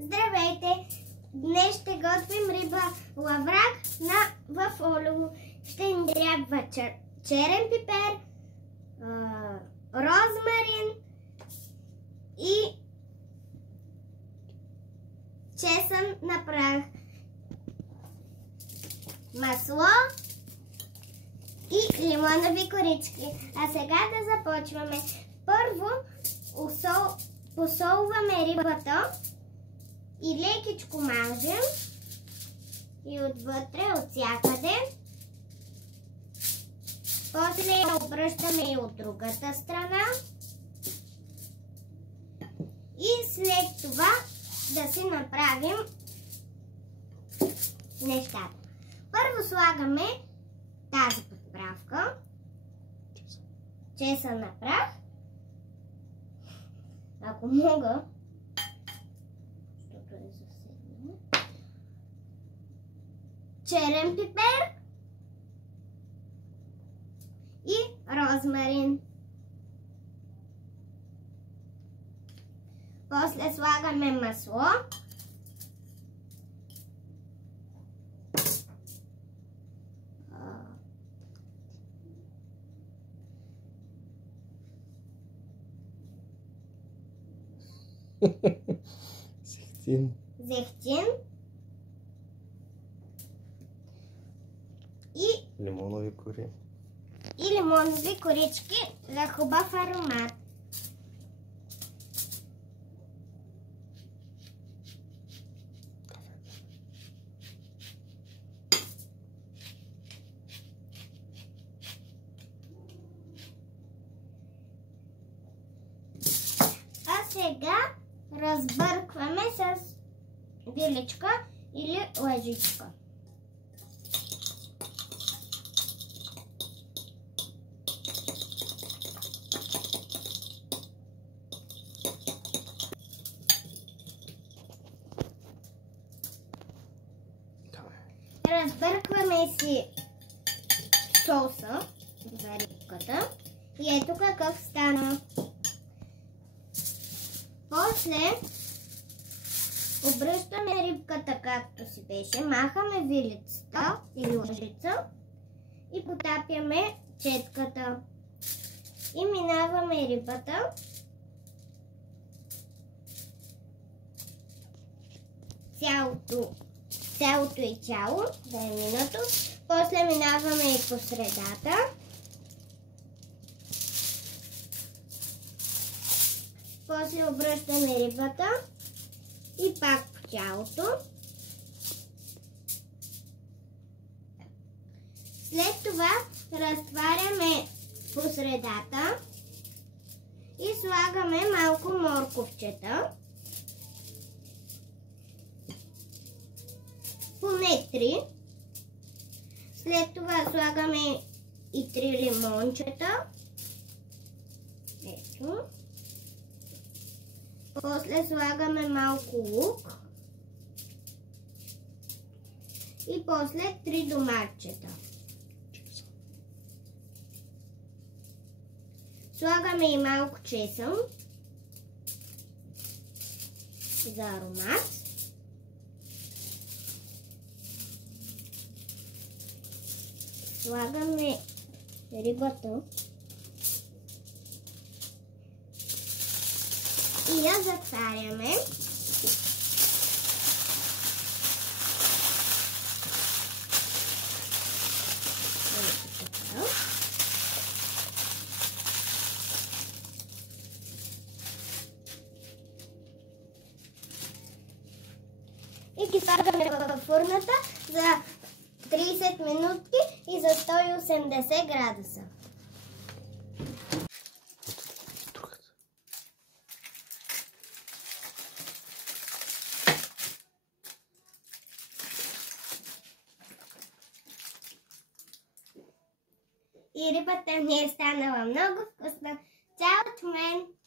Здравейте! Днес ще готвим риба лаврак в олио. Ще ни трябва черен пипер, розмарин и чесън на прах, масло и лимонови корички. А сега да започваме. Първо посолваме рибата и лекичко мажем и отвътре, от всякъде. После я обръщаме и от другата страна. И след това да си направим нещата. Първо слагаме тази подправка, чесън на прах. Ако мога, защото е засегнало, черен пипер и розмарин. После слагаме масло. Зехтин. И лимонови кори. И лимонови корички за хубав аромат. А сега разбъркваме с виличка или лъжичка. Разбъркваме си соуса за рибката и ето какъв стана. После обръщаме рибката както си беше, махаме вилицата или лъжица и потапяме четката. И минаваме рибата цялото и цяло, да е минато. После минаваме и по средата. После обръщаме рибата и пак по цялото. След това разтваряме по средата и слагаме малко морковчета. Поне 3. След това слагаме и 3 лимончета. Ето. После слагаме малко лук. И после 3 доматчета. Слагаме и малко чесън за аромат. Слагаме рибата и я затваряме. И ги слагаме във фурната за 30 минутки и за 180 градуса. И рибата ни е станала много вкусна. Чао от мен!